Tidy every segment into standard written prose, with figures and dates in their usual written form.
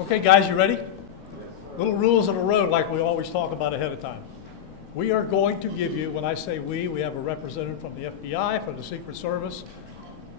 Okay, guys, you ready? Little rules of the road like we always talk about ahead of time. We are going to give you, when I say we have a representative from the FBI, from the Secret Service,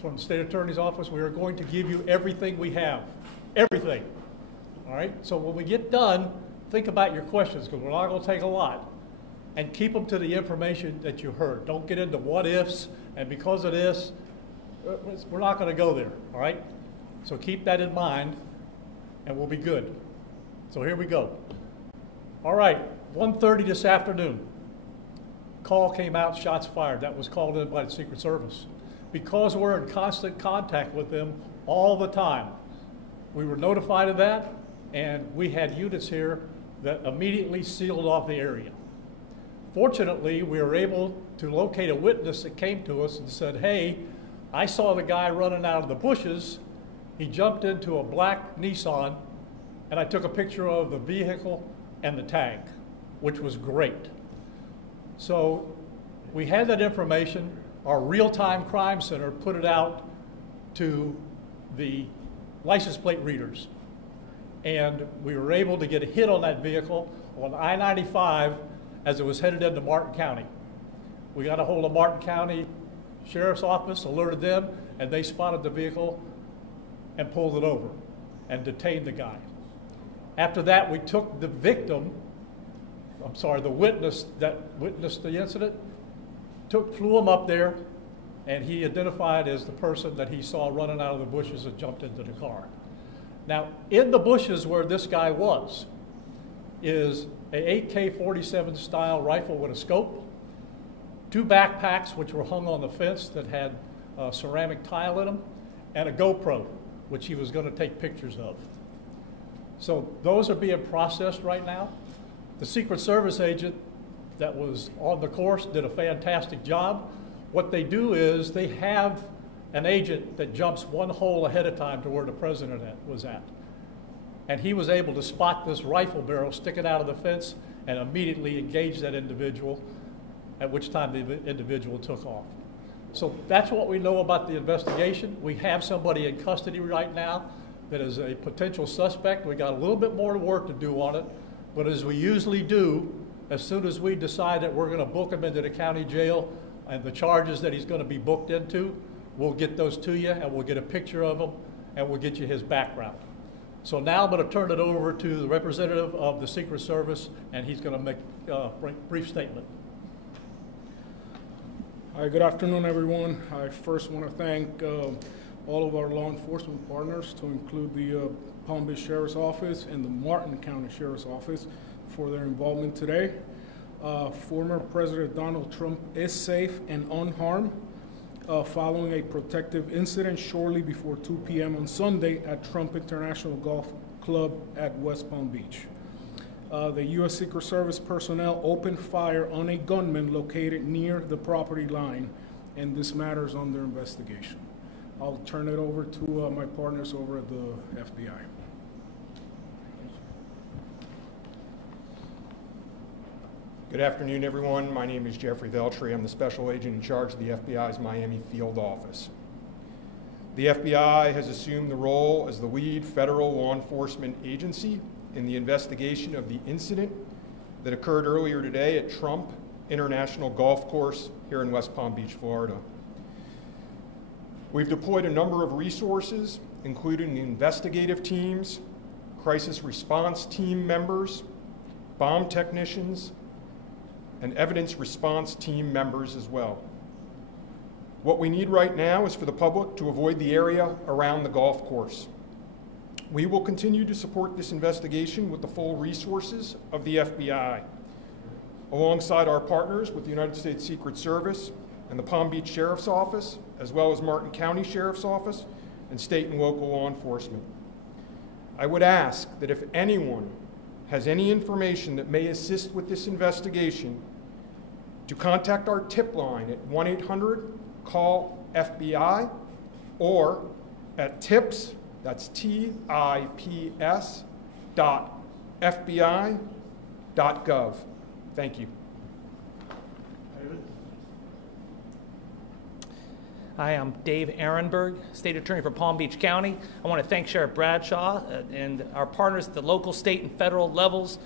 from the State Attorney's Office. We are going to give you everything we have. Everything. All right? So when we get done, think about your questions, because we're not going to take a lot. And keep them to the information that you heard. Don't get into what ifs, and because of this, we're not going to go there. All right? So keep that in mind, and we'll be good. So here we go. All right, 1:30 this afternoon. Call came out, shots fired. That was called in by the Secret Service. Because we're in constant contact with them all the time, we were notified of that, and we had units here that immediately sealed off the area. Fortunately, we were able to locate a witness that came to us and said, hey, I saw the guy running out of the bushes. He jumped into a black Nissan, and I took a picture of the vehicle and the tag, which was great. So we had that information. Our real-time crime center put it out to the license plate readers. And we were able to get a hit on that vehicle on I-95 as it was headed into Martin County. We got a hold of Martin County Sheriff's Office, alerted them, and they spotted the vehicle and pulled it over and detained the guy. After that, we took the victim, the witness that witnessed the incident, flew him up there, and he identified as the person that he saw running out of the bushes and jumped into the car. Now, in the bushes where this guy was is an AK-47 style rifle with a scope, 2 backpacks which were hung on the fence that had ceramic tile in them, and a GoPro, which he was going to take pictures of. So those are being processed right now. The Secret Service agent that was on the course did a fantastic job. What they do is they have an agent that jumps one hole ahead of time to where the president was at. And he was able to spot this rifle barrel sticking out of the fence and immediately engage that individual, at which time the individual took off. So that's what we know about the investigation. We have somebody in custody right now that is a potential suspect. We got a little bit more work to do on it, but as we usually do, as soon as we decide that we're going to book him into the county jail and the charges that he's going to be booked into, we'll get those to you and we'll get a picture of him and we'll get you his background. So now I'm going to turn it over to the representative of the Secret Service, and he's going to make a brief statement. Hi, good afternoon, everyone. I first want to thank all of our law enforcement partners, to include the Palm Beach Sheriff's Office and the Martin County Sheriff's Office, for their involvement today. Former President Donald Trump is safe and unharmed following a protective incident shortly before 2 p.m. on Sunday at Trump International Golf Club at West Palm Beach. The U.S. Secret Service personnel opened fire on a gunman located near the property line, and this matter is under investigation. I'll turn it over to my partners over at the FBI. Good afternoon, everyone. My name is Jeffrey Veltri. I'm the special agent in charge of the FBI's Miami field office. The FBI has assumed the role as the lead federal law enforcement agency in the investigation of the incident that occurred earlier today at Trump International Golf Course here in West Palm Beach, Florida. We've deployed a number of resources, including investigative teams, crisis response team members, bomb technicians, and evidence response team members as well. What we need right now is for the public to avoid the area around the golf course. We will continue to support this investigation with the full resources of the FBI, alongside our partners with the United States Secret Service and the Palm Beach Sheriff's Office, as well as Martin County Sheriff's Office and state and local law enforcement. I would ask that if anyone has any information that may assist with this investigation, to contact our tip line at 1-800-CALL-FBI or at tips, that's TIPS, .fbi.gov. Thank you. Hi, I'm Dave Ehrenberg, State Attorney for Palm Beach County. I want to thank Sheriff Bradshaw and our partners at the local, state, and federal levels.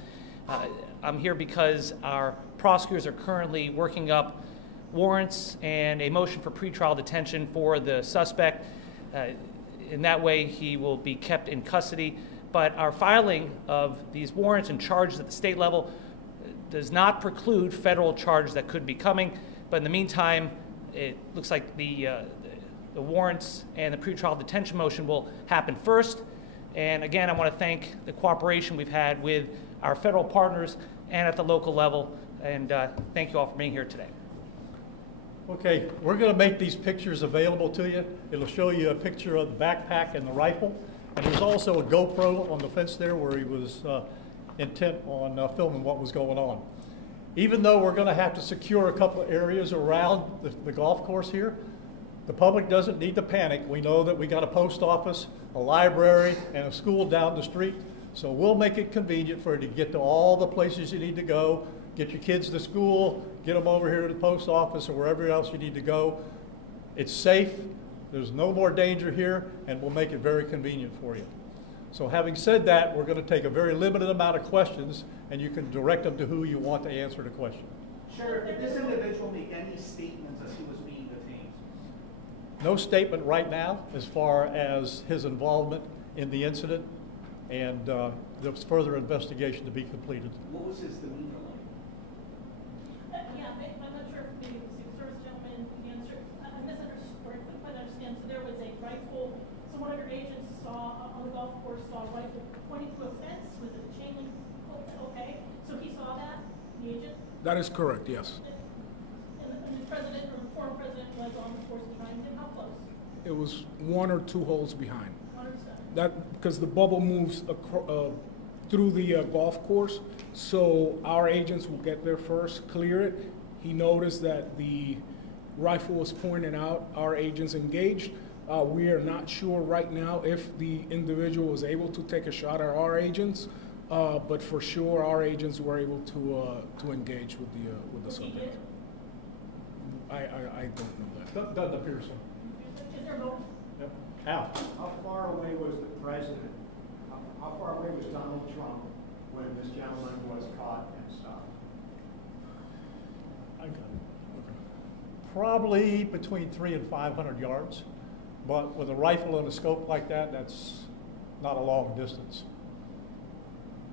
I'm here because our prosecutors are currently working up warrants and a motion for pretrial detention for the suspect. In that way, he will be kept in custody. But our filing of these warrants and charges at the state level does not preclude federal charges that could be coming. But in the meantime, it looks like the warrants and the pretrial detention motion will happen first. And again, I want to thank the cooperation we've had with our federal partners and at the local level. And thank you all for being here today. Okay, we're going to make these pictures available to you. It'll show you a picture of the backpack and the rifle. And there's also a GoPro on the fence there where he was intent on filming what was going on. Even though we're going to have to secure a couple of areas around the golf course here, the public doesn't need to panic. We know that we got a post office, a library, and a school down the street. So we'll make it convenient for you to get to all the places you need to go, get your kids to school, get them over here to the post office or wherever else you need to go. It's safe. There's no more danger here, and we'll make it very convenient for you. So having said that, we're going to take a very limited amount of questions, and you can direct them to who you want to answer the question. Sheriff, did this individual make any statements as he was being detained? No statement right now as far as his involvement in the incident, and there's further investigation to be completed. What was his demeanor like? Yeah, I'm not sure if the Secret Service gentleman answered. I misunderstood, or I couldn't quite understand. So there was a rifle. So one of your agents saw on the golf course a rifle pointing to a fence with a chain link. Okay, so he saw that, the agent. That is correct, yes. And the president or the former president was on the course behind him. How close? It was 1 or 2 holes behind. 1 or 2. That because the bubble moves through the golf course, so our agents will get there first, clear it. He noticed that the rifle was pointed out. Our agents engaged. We are not sure right now if the individual was able to take a shot at our agents, but for sure our agents were able to engage with the subject. I don't know that. Doesn't appear so. Is there a vote? Yep. Al? How far away was the president? How far away was Donald Trump when this gentleman was caught and stopped? I got it. Probably between 300 and 500 yards, but with a rifle and a scope like that, that's not a long distance.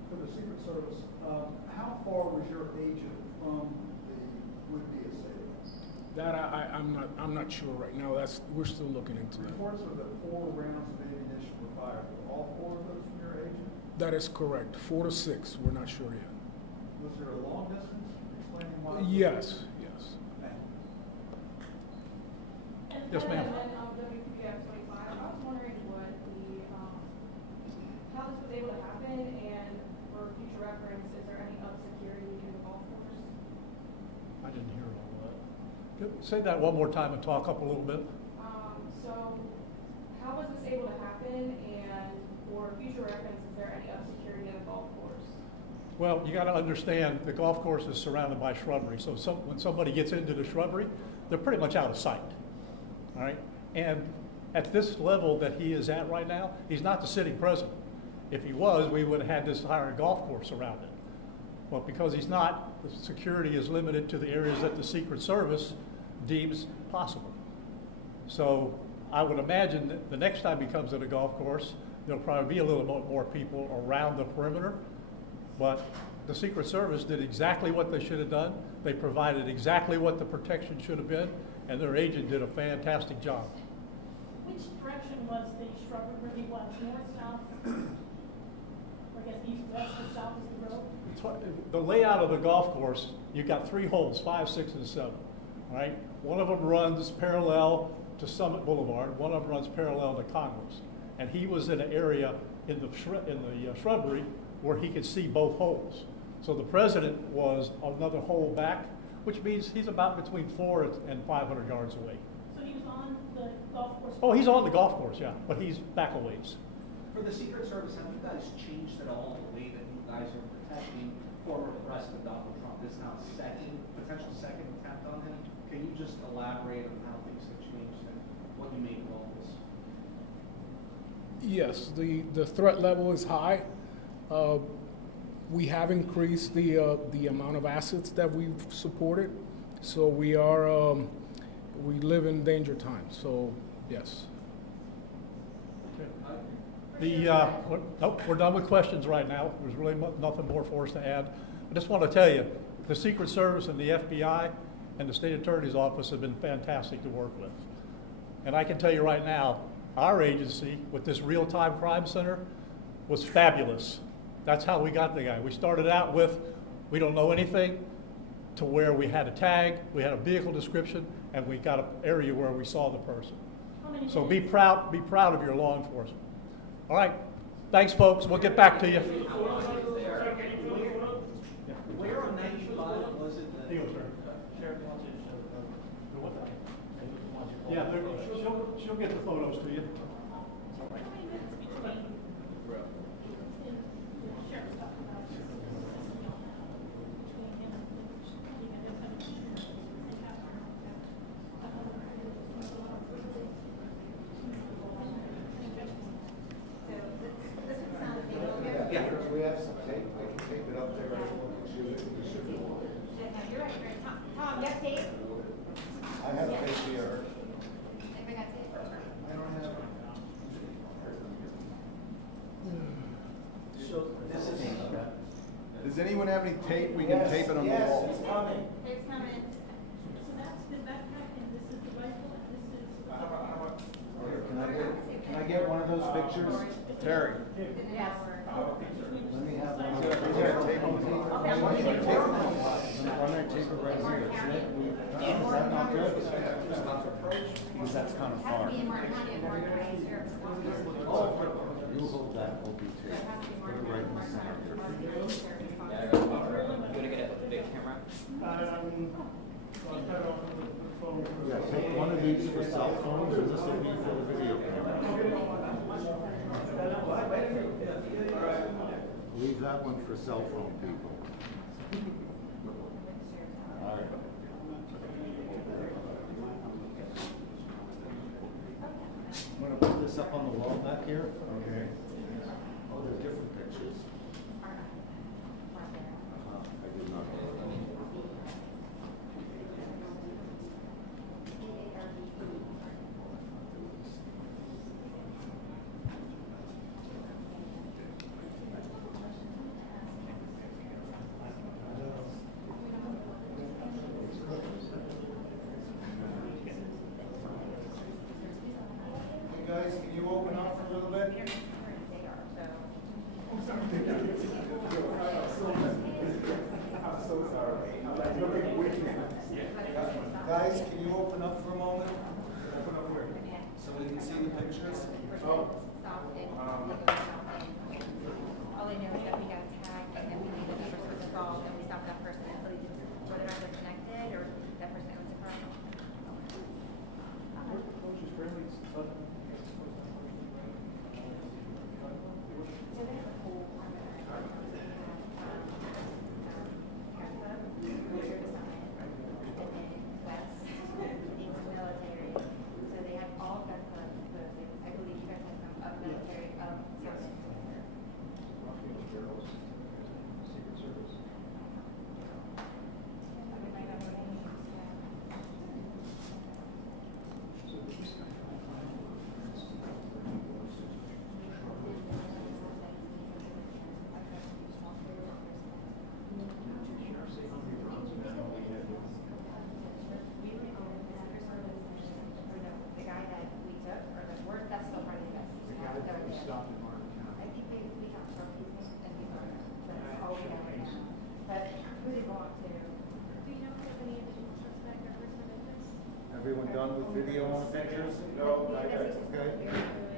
For the Secret Service, how far was your agent from the would-be assailant? That I'm not sure right now. We're still looking into that. Reports are that 4 rounds of ammunition were fired. Were all 4 of those from your agent? That is correct. 4 to 6. We're not sure yet. Was there a long distance? Explaining why? Yes. Yes, ma'am. WPBF 25. I was wondering what how this was able to happen, and for future reference, is there any up security in the golf course? I didn't hear all that. Say that one more time and talk up a little bit. So how was this able to happen, and for future reference, is there any up security in the golf course? Well, you got to understand the golf course is surrounded by shrubbery. So when somebody gets into the shrubbery, they're pretty much out of sight. All right? And at this level that he is at right now, he's not the sitting president. If he was, we would have had this entire golf course around it. But because he's not, the security is limited to the areas that the Secret Service deems possible. So I would imagine that the next time he comes to the golf course, there'll probably be a little more people around the perimeter. But the Secret Service did exactly what they should have done. They provided exactly what the protection should have been, and their agent did a fantastic job. Which direction was the shrubbery where he was? North, south? Or I guess east, west, or south is the road? The layout of the golf course, you've got 3 holes, 5, 6, and 7. All right? One of them runs parallel to Summit Boulevard. One of them runs parallel to Congress. And he was in an area in the shrubbery where he could see both holes. So the president was another hole back, which means he's about between 400 and 500 yards away. So he was on the golf course? Oh, he's on the golf course, yeah, but he's back a ways. For the Secret Service, have you guys changed at all the way that you guys are protecting former President Donald Trump? This now potential second attempt on him. Can you just elaborate on how things have changed there? what you make of all this? Yes, the threat level is high. We have increased the amount of assets that we've supported, so we live in danger times. So yes. We're done with questions right now. There's really nothing more for us to add. I just want to tell you, the Secret Service and the FBI and the State Attorney's Office have been fantastic to work with. And I can tell you right now, our agency with this real-time crime center was fabulous. That's how we got the guy. We started out with, we don't know anything, to where we had a tag, we had a vehicle description, and we got an area where we saw the person. So be proud of your law enforcement. All right, thanks folks, we'll get back to you. Where on 95 was it that? Sheriff wants you to yeah, she'll get the photos to you. We have some tape, I can tape it up there. You're right, Tom, you have tape? I have tape here. Anybody got tape? I don't have it. So this is. Does anyone have any tape? We can tape it on the wall. Tape's coming. So that's the backpack, and this is the rifle, and this is. Can I get one of those pictures? Terry. Yes. Let me have one. Tape it. Run that tape it right here. Is that not good? Because that's kind of far. Has to be in Martin County and Martin County Sheriff's Office. You hold that, hold the tape. It has to be Put it Martin right County, in the center Martin there. County Sheriff's Office. Yeah, take one of these for cell phones, and this will be for the video camera. Leave that one for cell phone people. All right. I'm gonna put this up on the wall back here. Okay. Oh, there's different pictures. I did not. Guys, can you open up for a little bit? Guys, can you open up for a moment? So we can see the pictures? All they know is that we got tagged and then we knew that the person was involved and we stopped that person until they did whether or not they're connected or that person owns the car. So they have a whole military. So they have all gun clubs. I believe you guys have some of military the guy that we took, or the work, that's still part of the investigation. I think we got trophies and we got it. That's all we got right now. But who did belong to? Do you know if there's any additional suspect or person of interest? Everyone done with video on the pictures? No, I got it. Okay.